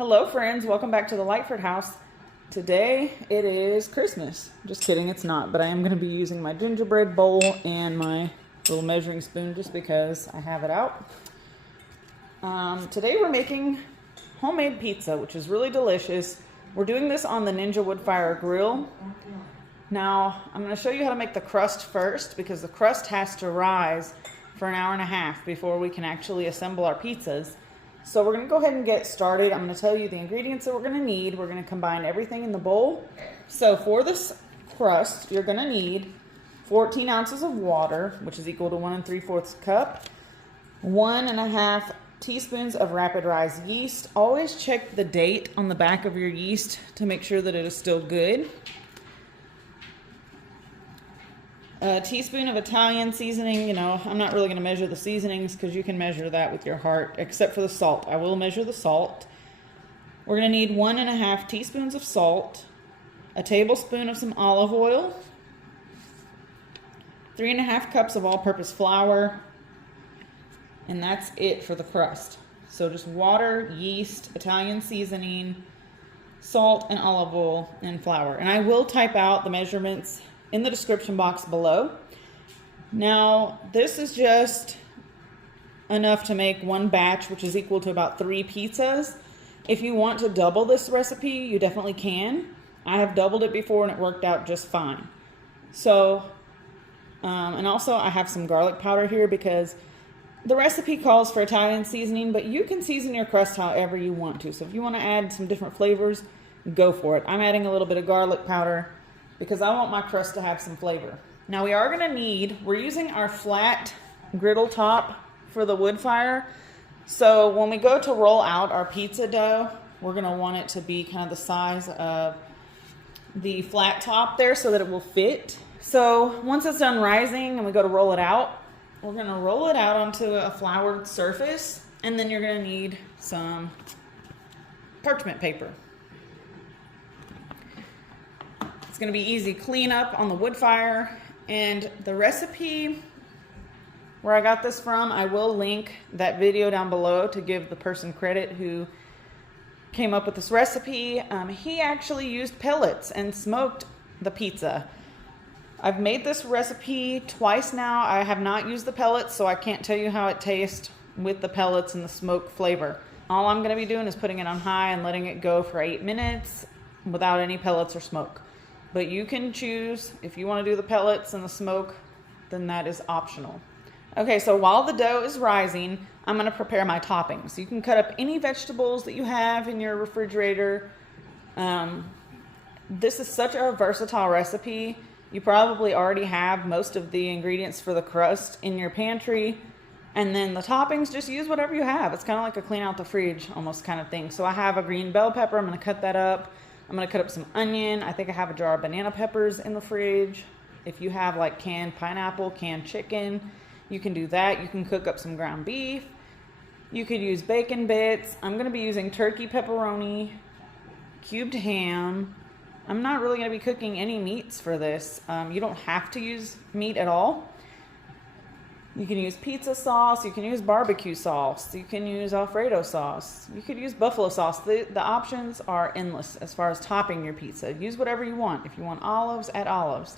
Hello friends, welcome back to the Lightford house. Today it is Christmas. Just kidding, it's not, but I am going to be using my gingerbread bowl and my little measuring spoon just because I have it out. Today we're making homemade pizza, which is really delicious. We're doing this on the Ninja Woodfire grill. Now, I'm going to show you how to make the crust first because the crust has to rise for an hour and a half before we can actually assemble our pizzas. So we're going to go ahead and get started. I'm going to tell you the ingredients that we're going to need. We're going to combine everything in the bowl. So for this crust, you're going to need 14 ounces of water, which is equal to 1 3/4 cup, 1.5 teaspoons of rapid rise yeast. Always check the date on the back of your yeast to make sure that it is still good. A teaspoon of Italian seasoning. You know, I'm not really going to measure the seasonings because you can measure that with your heart, except for the salt. I will measure the salt. We're going to need 1.5 teaspoons of salt, a tablespoon of some olive oil, 3.5 cups of all-purpose flour, and that's it for the crust. So just water, yeast, Italian seasoning, salt, and olive oil, and flour. And I will type out the measurements in the description box below. Now, this is just enough to make one batch, which is equal to about 3 pizzas. If you want to double this recipe, you definitely can. I have doubled it before and it worked out just fine. So, and also I have some garlic powder here because the recipe calls for Italian seasoning, but you can season your crust however you want to. So if you want to add some different flavors, go for it. I'm adding a little bit of garlic powder because I want my crust to have some flavor. Now we are going to need, we're using our flat griddle top for the wood fire. So when we go to roll out our pizza dough, we're going to want it to be kind of the size of the flat top there so that it will fit. So once it's done rising and we go to roll it out, we're going to roll it out onto a floured surface, and then you're going to need some parchment paper. It's going to be easy cleanup on the wood fire, and the recipe where I got this from, I will link that video down below to give the person credit who came up with this recipe. He actually used pellets and smoked the pizza. I've made this recipe twice now. I have not used the pellets, so I can't tell you how it tastes with the pellets and the smoke flavor. All I'm going to be doing is putting it on high and letting it go for 8 minutes without any pellets or smoke. But you can choose if you want to do the pellets and the smoke, then that is optional. Okay, so while the dough is rising, I'm going to prepare my toppings. You can cut up any vegetables that you have in your refrigerator. This is such a versatile recipe. You probably already have most of the ingredients for the crust in your pantry. And then the toppings, just use whatever you have. It's kind of like a clean out the fridge almost kind of thing. So I have a green bell pepper. I'm going to cut that up. I'm going to cut up some onion. I think I have a jar of banana peppers in the fridge. If you have like canned pineapple, canned chicken, you can do that. You can cook up some ground beef. You could use bacon bits. I'm going to be using turkey pepperoni, cubed ham. I'm not really going to be cooking any meats for this. You don't have to use meat at all. You can use pizza sauce. You can use barbecue sauce. You can use Alfredo sauce. You could use buffalo sauce. The options are endless as far as topping your pizza. Use whatever you want. If you want olives, add olives.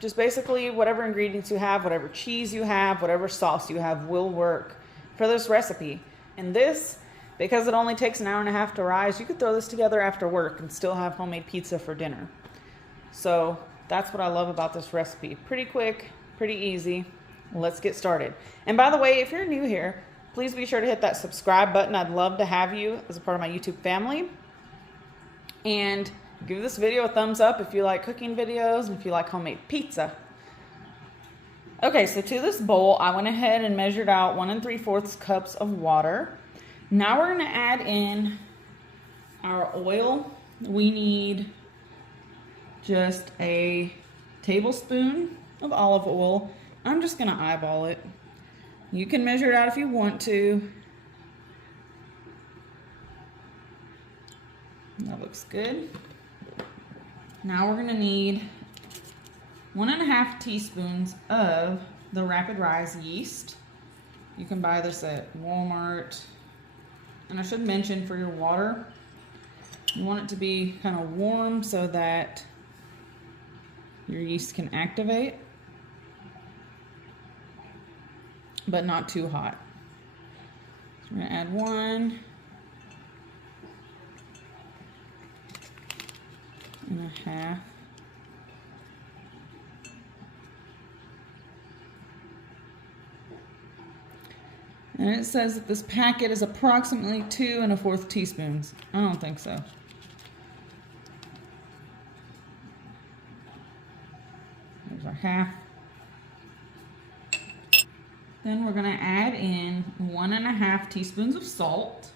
Just basically whatever ingredients you have, whatever cheese you have, whatever sauce you have will work for this recipe. And this, because it only takes an hour and a half to rise, you could throw this together after work and still have homemade pizza for dinner. So that's what I love about this recipe. Pretty quick, pretty easy. Let's get started. And by the way, if you're new here, please be sure to hit that subscribe button. I'd love to have you as a part of my YouTube family. And give this video a thumbs up if you like cooking videos and if you like homemade pizza. Okay, so to this bowl, I went ahead and measured out 1 3/4 cups of water. Now we're going to add in our oil. We need just a tablespoon of olive oil. I'm just going to eyeball it. You can measure it out if you want to. That looks good. Now we're going to need 1.5 teaspoons of the rapid rise yeast. You can buy this at Walmart. And I should mention, for your water, you want it to be kind of warm so that your yeast can activate, but not too hot. So we're gonna add 1.5 And it says that this packet is approximately 2 1/4 teaspoons. I don't think so. There's our half. Then we're going to add in 1.5 teaspoons of salt.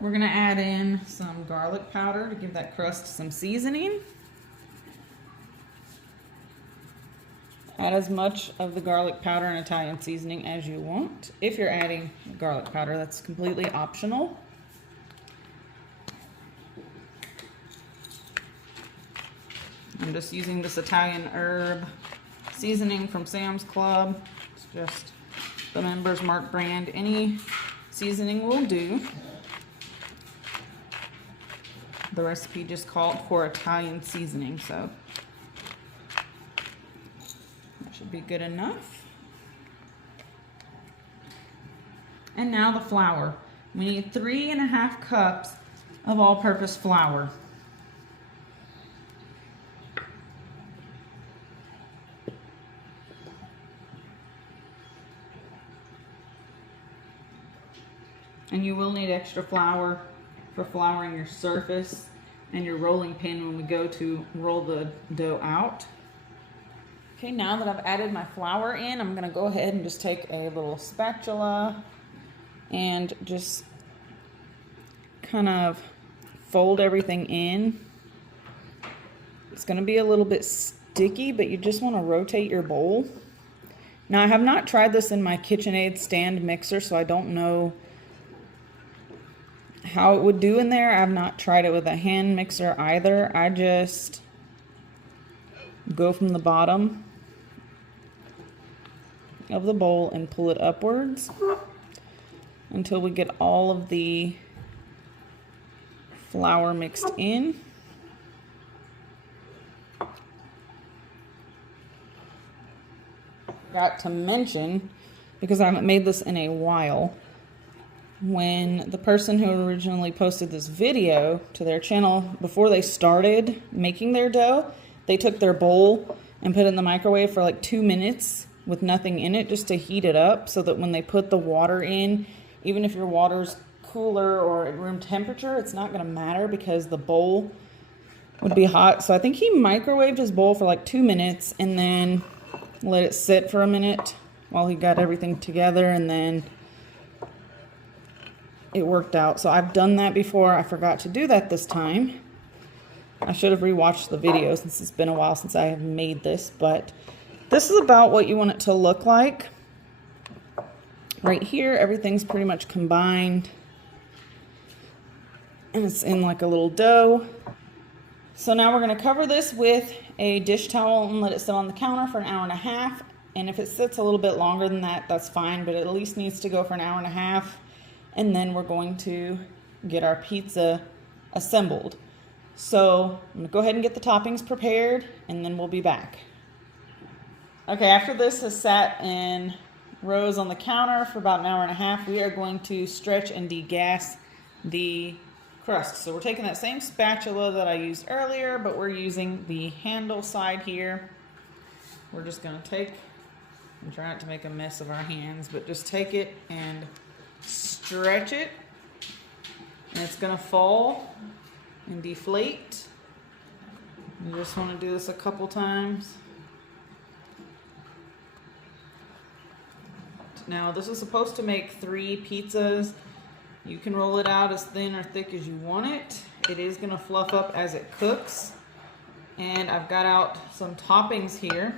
We're going to add in some garlic powder to give that crust some seasoning. Add as much of the garlic powder and Italian seasoning as you want. If you're adding garlic powder, that's completely optional. I'm just using this Italian herb seasoning from Sam's Club. It's just the Members Mark brand. Any seasoning will do. The recipe just called for Italian seasoning, so that should be good enough. And now the flour. We need 3.5 cups of all-purpose flour. And you will need extra flour for flouring your surface and your rolling pin when we go to roll the dough out. Okay, now that I've added my flour in, I'm gonna go ahead and just take a little spatula and just kind of fold everything in. It's gonna be a little bit sticky, but you just wanna rotate your bowl. Now, I have not tried this in my KitchenAid stand mixer, so I don't know how it would do in there. I've not tried it with a hand mixer either. I just go from the bottom of the bowl and pull it upwards until we get all of the flour mixed in. Forgot to mention, because I haven't made this in a while, when the person who originally posted this video to their channel, before they started making their dough, they took their bowl and put it in the microwave for like 2 minutes with nothing in it, just to heat it up, so that when they put the water in, even if your water's cooler or at room temperature, it's not going to matter because the bowl would be hot. So I think he microwaved his bowl for like 2 minutes and then let it sit for a minute while he got everything together, and then it worked out. So I've done that before. I forgot to do that this time. I should have rewatched the video since it's been a while since I have made this, but this is about what you want it to look like. Right here, everything's pretty much combined, and it's in like a little dough. So now we're going to cover this with a dish towel and let it sit on the counter for 1.5 hours. And if it sits a little bit longer than that, that's fine, but it at least needs to go for 1.5 hours. And then we're going to get our pizza assembled. So I'm going to go ahead and get the toppings prepared, and then we'll be back. Okay, after this has sat in rows on the counter for about 1.5 hours, we are going to stretch and degas the crust. So we're taking that same spatula that I used earlier, but we're using the handle side here. We're just going to take, and try not to make a mess of our hands, but just take it and stretch it, and it's going to fall and deflate. You just want to do this a couple times. Now, this is supposed to make 3 pizzas. You can roll it out as thin or thick as you want it. It is going to fluff up as it cooks. And I've got out some toppings here.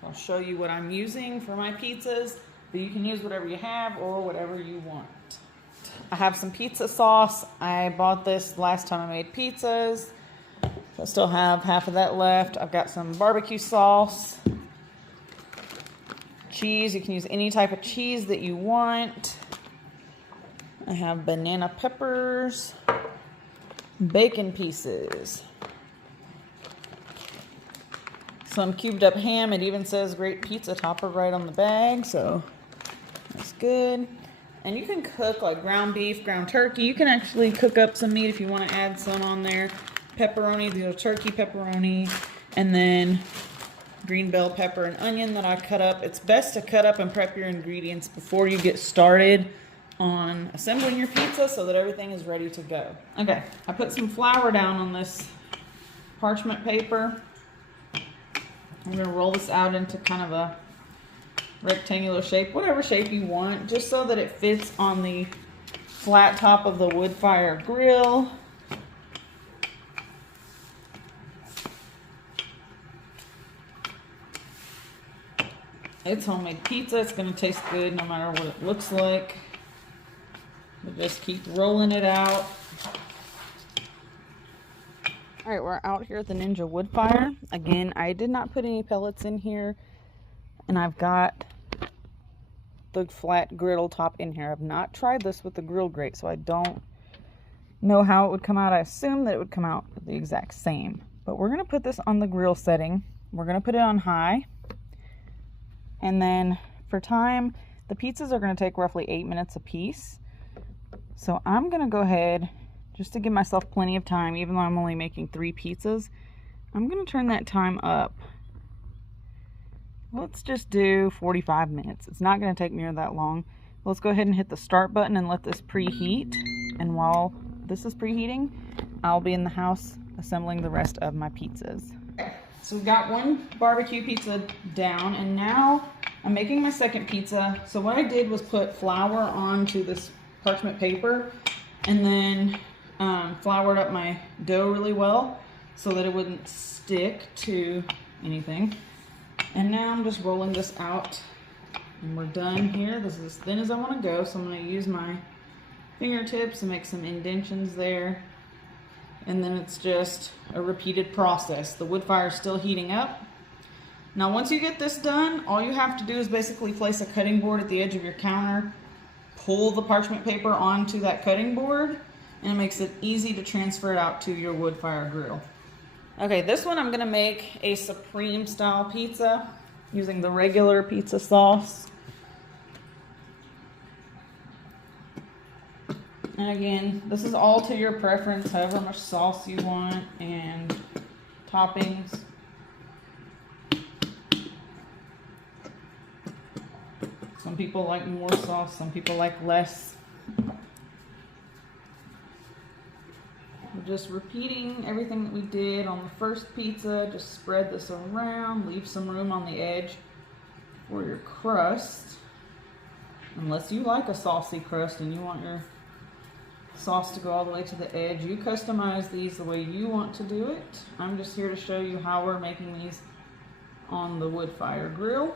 So I'll show you what I'm using for my pizzas. But you can use whatever you have or whatever you want. I have some pizza sauce. I bought this last time I made pizzas. So I still have half of that left. I've got some barbecue sauce. Cheese, you can use any type of cheese that you want. I have banana peppers. Bacon pieces. Some cubed up ham. It even says great pizza topper right on the bag, so that's good. And you can cook like ground beef, ground turkey. You can actually cook up some meat if you want to add some on there. Pepperoni, these are turkey pepperoni, and then green bell pepper and onion that I cut up. It's best to cut up and prep your ingredients before you get started on assembling your pizza so that everything is ready to go. Okay, I put some flour down on this parchment paper. I'm going to roll this out into kind of a rectangular shape, whatever shape you want, just so that it fits on the flat top of the wood fire grill. It's homemade pizza. It's going to taste good no matter what it looks like. But just keep rolling it out. All right, we're out here at the Ninja Woodfire. Again, I did not put any pellets in here. And I've got the flat griddle top in here. I've not tried this with the grill grate, so I don't know how it would come out. I assume that it would come out the exact same. But we're going to put this on the grill setting. We're going to put it on high. And then for time, the pizzas are going to take roughly 8 minutes a piece. So I'm going to go ahead, just to give myself plenty of time, even though I'm only making 3 pizzas, I'm going to turn that time up. Let's just do 45 minutes. It's not going to take near that long. Let's go ahead and hit the start button and let this preheat. And while this is preheating, I'll be in the house assembling the rest of my pizzas. So we've got one barbecue pizza down, and now I'm making my second pizza. So what I did was put flour onto this parchment paper and then floured up my dough really well so that it wouldn't stick to anything. And now I'm just rolling this out and we're done here. This is as thin as I want to go, so I'm going to use my fingertips and make some indentions there. And then it's just a repeated process. The wood fire is still heating up. Now once you get this done, all you have to do is basically place a cutting board at the edge of your counter, pull the parchment paper onto that cutting board, and it makes it easy to transfer it out to your wood fire grill. Okay, this one I'm gonna make a supreme style pizza using the regular pizza sauce. And again, this is all to your preference, however much sauce you want and toppings. Some people like more sauce, some people like less. We're just repeating everything that we did on the first pizza. Just spread this around, leave some room on the edge for your crust. Unless you like a saucy crust and you want your sauce to go all the way to the edge, you customize these the way you want to do it. I'm just here to show you how we're making these on the wood fire grill.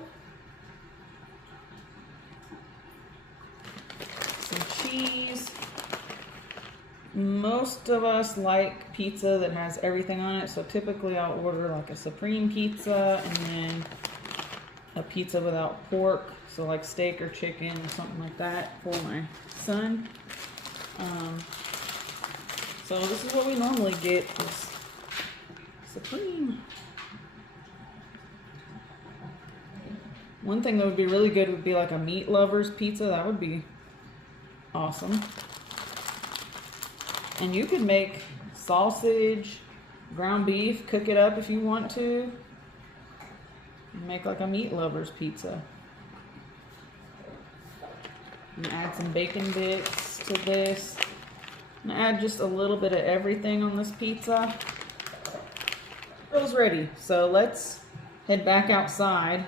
Some cheese. Most of us like pizza that has everything on it, so typically I'll order like a supreme pizza and then a pizza without pork, so like steak or chicken or something like that for my son. So this is what we normally get, is supreme. One thing that would be really good would be like a meat lover's pizza. That would be awesome. And you could make sausage, ground beef, cook it up if you want to. Make like a meat lover's pizza. And add some bacon bits to this. And add just a little bit of everything on this pizza. Grill's ready. So let's head back outside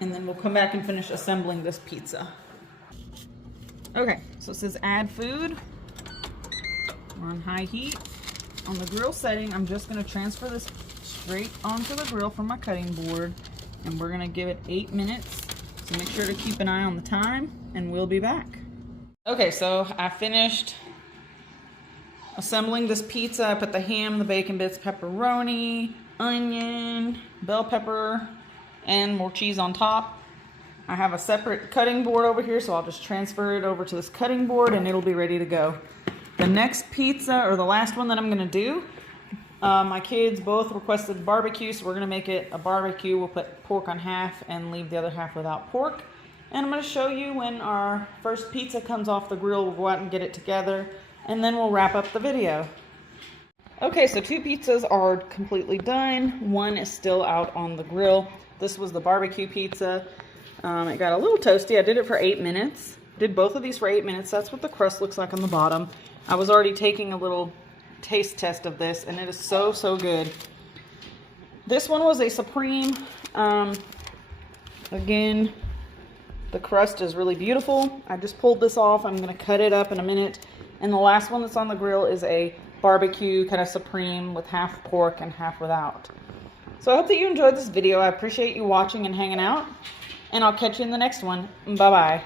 and then we'll come back and finish assembling this pizza. Okay, so it says add food. We're on high heat. On the grill setting, I'm just going to transfer this straight onto the grill from my cutting board, and we're going to give it 8 minutes. So make sure to keep an eye on the time, and we'll be back. Okay, so I finished assembling this pizza. I put the ham, the bacon bits, pepperoni, onion, bell pepper, and more cheese on top. I have a separate cutting board over here, so I'll just transfer it over to this cutting board and it'll be ready to go. The next pizza, or the last one that I'm gonna do, my kids both requested barbecue, so we're gonna make it a barbecue. We'll put pork on half and leave the other half without pork. And I'm gonna show you when our first pizza comes off the grill. We'll go out and get it together, and then we'll wrap up the video. Okay, so 2 pizzas are completely done. 1 is still out on the grill. This was the barbecue pizza. It got a little toasty. I did it for 8 minutes. Did both of these for 8 minutes. That's what the crust looks like on the bottom. I was already taking a little taste test of this, and it is so, so good. This one was a Supreme. Again, the crust is really beautiful. I just pulled this off. I'm gonna cut it up in a minute. And the last one that's on the grill is a barbecue kind of Supreme with half pork and half without. So I hope that you enjoyed this video. I appreciate you watching and hanging out. And I'll catch you in the next one. Bye-bye.